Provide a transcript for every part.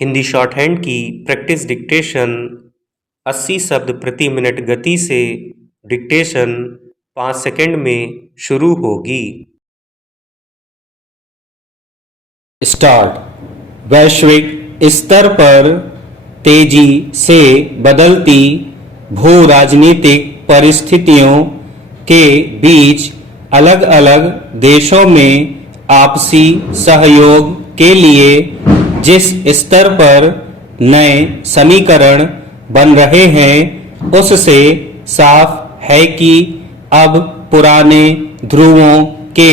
Hindi short hand की practice dictation 80 शब्द प्रति मिनट गति से डिक्टेशन 5 सेकंड में शुरू होगी। स्टार्ट। वैश्विक स्तर पर तेजी से बदलती भू राजनीतिक परिस्थितियों के बीच अलग अलग देशों में आपसी सहयोग के लिए जिस स्तर पर नए समीकरण बन रहे हैं उससे साफ है कि अब पुराने ध्रुवों के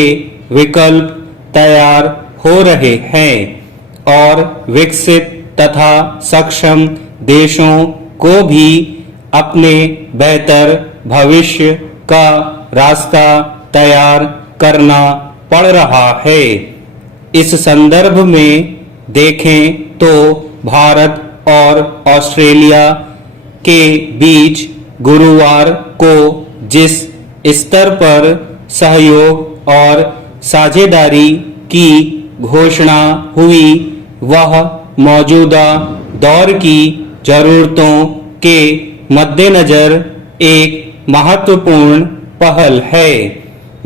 विकल्प तैयार हो रहे हैं और विकसित तथा सक्षम देशों को भी अपने बेहतर भविष्य का रास्ता तैयार करना पड़ रहा है। इस संदर्भ में देखें तो भारत और ऑस्ट्रेलिया के बीच गुरुवार को जिस स्तर पर सहयोग और साझेदारी की घोषणा हुई वह मौजूदा दौर की जरूरतों के मद्देनजर एक महत्वपूर्ण पहल है।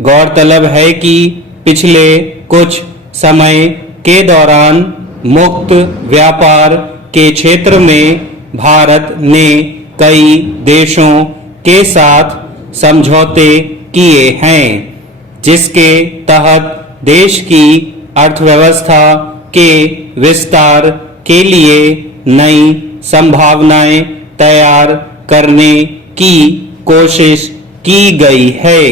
गौरतलब है कि पिछले कुछ समय के दौरान मुक्त व्यापार के क्षेत्र में भारत ने कई देशों के साथ समझौते किए हैं जिसके तहत देश की अर्थव्यवस्था के विस्तार के लिए नई संभावनाएं तैयार करने की कोशिश की गई है।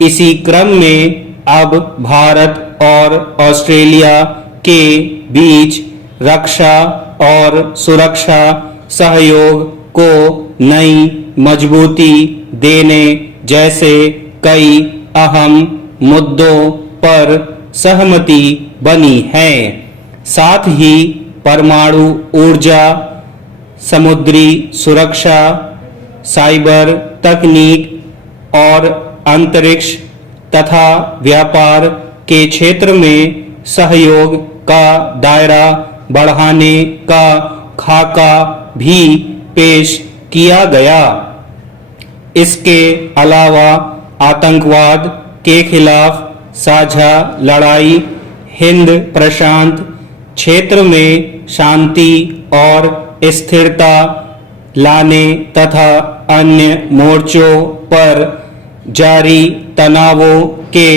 इसी क्रम में अब भारत और ऑस्ट्रेलिया के बीच रक्षा और सुरक्षा सहयोग को नई मजबूती देने जैसे कई अहम मुद्दों पर सहमति बनी है। साथ ही परमाणु ऊर्जा, समुद्री सुरक्षा, साइबर तकनीक और अंतरिक्ष तथा व्यापार के क्षेत्र में सहयोग का दायरा बढ़ाने का खाका भी पेश किया गया। इसके अलावा आतंकवाद के खिलाफ साझा लड़ाई, हिंद प्रशांत क्षेत्र में शांति और स्थिरता लाने तथा अन्य मोर्चों पर जारी तनावों के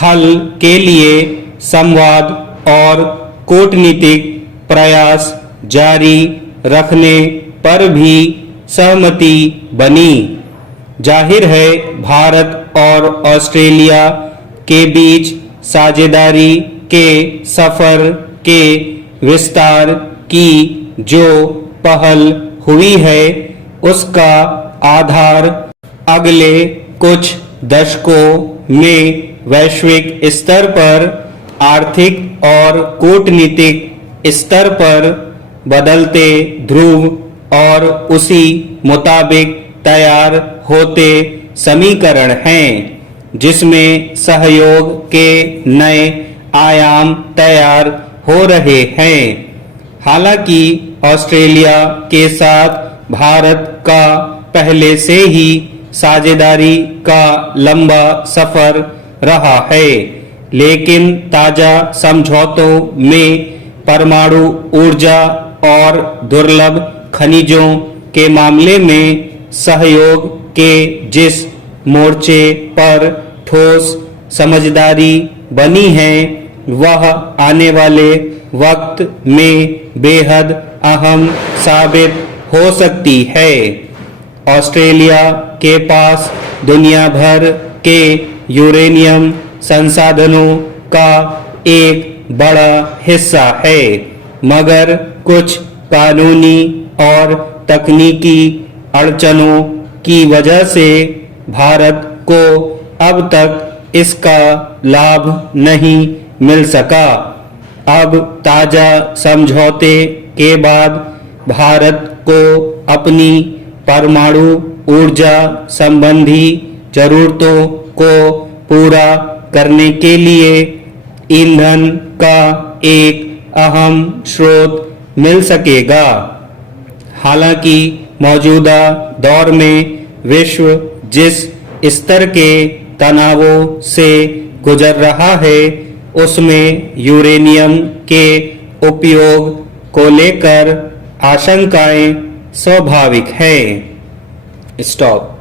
हल के लिए संवाद और कूटनीतिक प्रयास जारी रखने पर भी सहमति बनी। जाहिर है भारत और ऑस्ट्रेलिया के बीच साझेदारी के सफर के विस्तार की जो पहल हुई है उसका आधार अगले कुछ दशकों में वैश्विक स्तर पर आर्थिक और कूटनीतिक स्तर पर बदलते ध्रुव और उसी मुताबिक तैयार होते समीकरण हैं जिसमें सहयोग के नए आयाम तैयार हो रहे हैं। हालांकि ऑस्ट्रेलिया के साथ भारत का पहले से ही साझेदारी का लंबा सफर रहा है, लेकिन ताजा समझौतों में परमाणु ऊर्जा और दुर्लभ खनिजों के मामले में सहयोग के जिस मोर्चे पर ठोस समझदारी बनी है वह आने वाले वक्त में बेहद अहम साबित हो सकती है। ऑस्ट्रेलिया के पास दुनिया भर के यूरेनियम संसाधनों का एक बड़ा हिस्सा है, मगर कुछ कानूनी और तकनीकी अड़चनों की वजह से भारत को अब तक इसका लाभ नहीं मिल सका। अब ताजा समझौते के बाद भारत को अपनी परमाणु ऊर्जा संबंधी जरूरतों को पूरा करने के लिए ईंधन का एक अहम स्रोत मिल सकेगा। हालांकि मौजूदा दौर में विश्व जिस स्तर के तनावों से गुजर रहा है उसमें यूरेनियम के उपयोग को लेकर आशंकाएं स्वाभाविक है। स्टॉप।